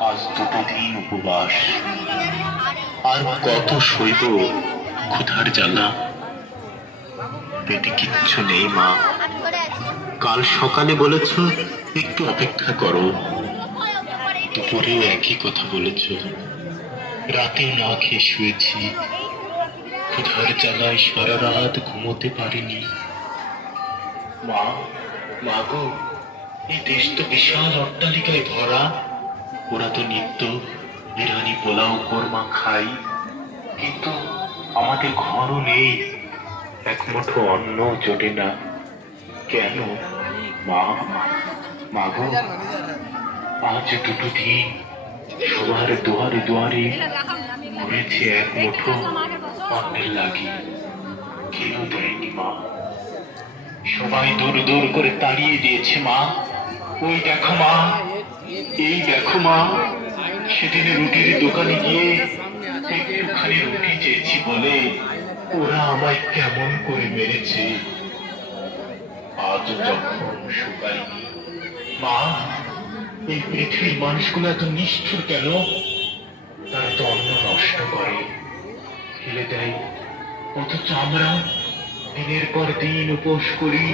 আজ দুটো উপবাস। আর কত সইব ক্ষুধার জ্বালা? পেটে কিচ্ছু নেই, মা। কাল সকালে বলেছ, একটু অপেক্ষা করো। দুপুরেও একই কথা বলেছ। রাতেও না খেয়ে শুয়েছি। ক্ষুধার জ্বালায় সারা রাত ঘুমোতে পারিনি। মা মা গো, এই দেশ তো বিশাল অট্টালিকায় ভরা। ওরা তো নিত্য বিরিয়ানি পোলাও, কোরমা খাই, কিন্তু আমাদের ঘরও নেই। এক মুঠো অন্ন জোটে না। কেন? মা মা গো আজ দুটো দিন সবার দুয়ারে দুয়ারে ঘুরেছে এক মুঠো অন্নের লাগি। কেউ দেয়নি মা। সবাই দৌড় দৌড় করে তাড়িয়ে দিয়েছে মা। ওই দেখো মা, এই দেখো মা, সেদিনে রুটির দোকানে গিয়ে একটুখানি রুটি চেয়েছি বলে ওরা আমায় কেমন করে মেরেছে। আজ যখন শুকাইনি মা, এই পৃথিবীর মানুষগুলো এত নিষ্ঠুর কেন? তারা তো অন্ন নষ্ট করে, ফেলে দেয়। অথচ আমরা দিনের পর দিন উপোস করি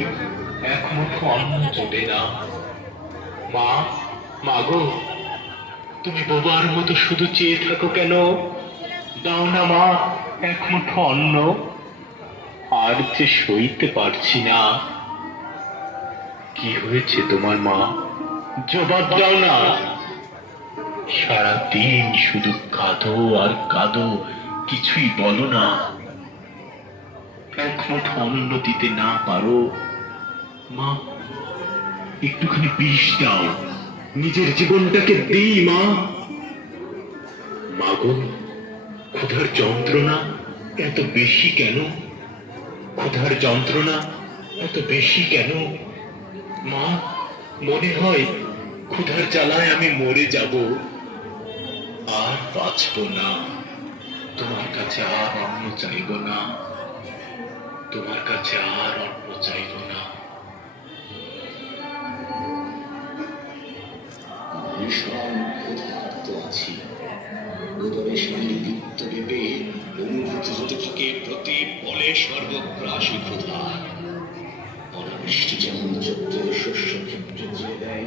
এক মুঠো অন্ন জোটে না। মা মাগো তুমি বোবার মতো শুধু চেয়ে থাকো কেন? দাও না মা, এক মুঠো অন্ন। আর যে সইতে পারছি না। কি হয়েছে তোমার মা? জবাব দাও না। সারা দিন শুধু কাঁদো আর কাঁদো, কিছুই বলো না। এক মুঠো অন্ন দিতে না পারো। মা একটুখানি বিষ দাও। নিজের জীবনটাকে দিই, মা। মাগো, ক্ষুধার যন্ত্রণা এত বেশি কেন? ক্ষুধার যন্ত্রণা এত বেশি কেন? মা, মনে হয় ক্ষুধার জ্বালায় আমি মরে যাব। আর বাঁচব না। তোমার কাছে আর অন্ন চাইব না। তোমার কাছে আর অন্ন চাইব না। আছি উদরে দীপ্ত ভেবে অনুভূত হতে থাকে প্রতি বলে সর্বগ্রাসী ক্ষুধা অনাবৃষ্টি যেমন চোদ্দ শস্য ক্ষেত্রে যে দেয়